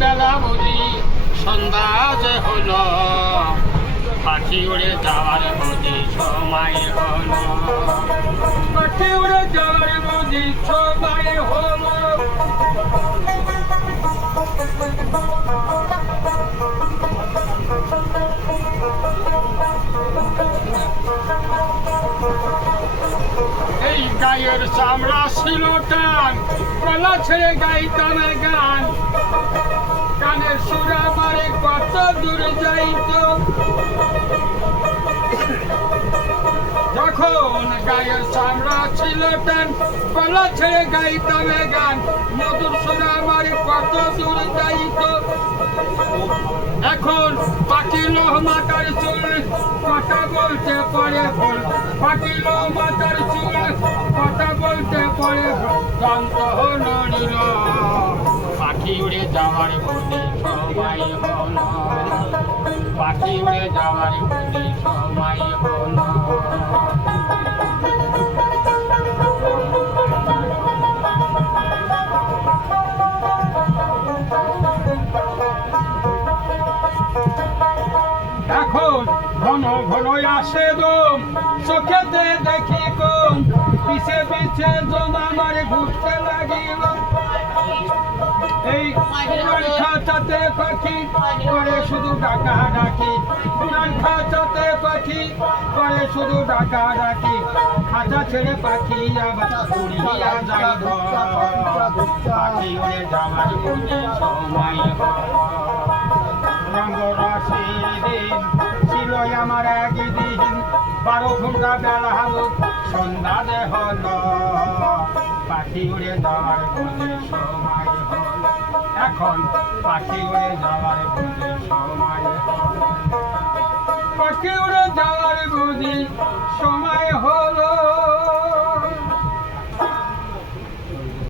বেলা বুঝি সন্ধ্যা যে হলো, পাখি উড়ে যাওয়ার বুঝি সময় হলো, পাখি উড়ে যাওয়ার বুঝি সময় হলো। এই গায়ের চামড়া ছিল টান, গলা ছেড়ে গাইতাম গান, কানের সুরা মারে কত দূর যাইত। যখন গায়ের চামড়া ছিল টান, গলা ছেড়ে গাইতাম গান, মধুর সুরা মারে কত দূর যাইত। এখন পাখিল মাতার চুল কথা বলতে পারে ভুল, পাখিল মাতার চুল কথা বলতে পারে যন্ত নড়িল, পাখি উড়ে যাওয়ার বুঝি সময় হলো, পাখি উড়ে যাওয়ার বুঝি সময় হলো। এখন ঘন ঘন আসে দম, চোখেতে দেখি কম, পিছে পিছে জমা মারে ঘুরতে লাগিল। এই খাঁচাতে পাখি করে শুধু ডাকা ডাকি, খাঁচাতে পাখি করে শুধু ডাকা ডাকি, খাঁচা ছেড়ে পাখি আবার উড়িয়া যায় ঘর, পাখি উড়ে যাওয়ার বুঝি সময় হলো। রঙ্গরাশির দিন ছিল আমার একদিন, 12 ঘন্টা বেলা হলো, সন্ধ্যা যে হলো, পাখি উড়ে যাওয়ার বুঝি সময় হলো। এখন পাখি উড়ে যাওয়ার বুঝি সময় হলো, পাখি উড়ে যাওয়ার বুঝি সময় হলো।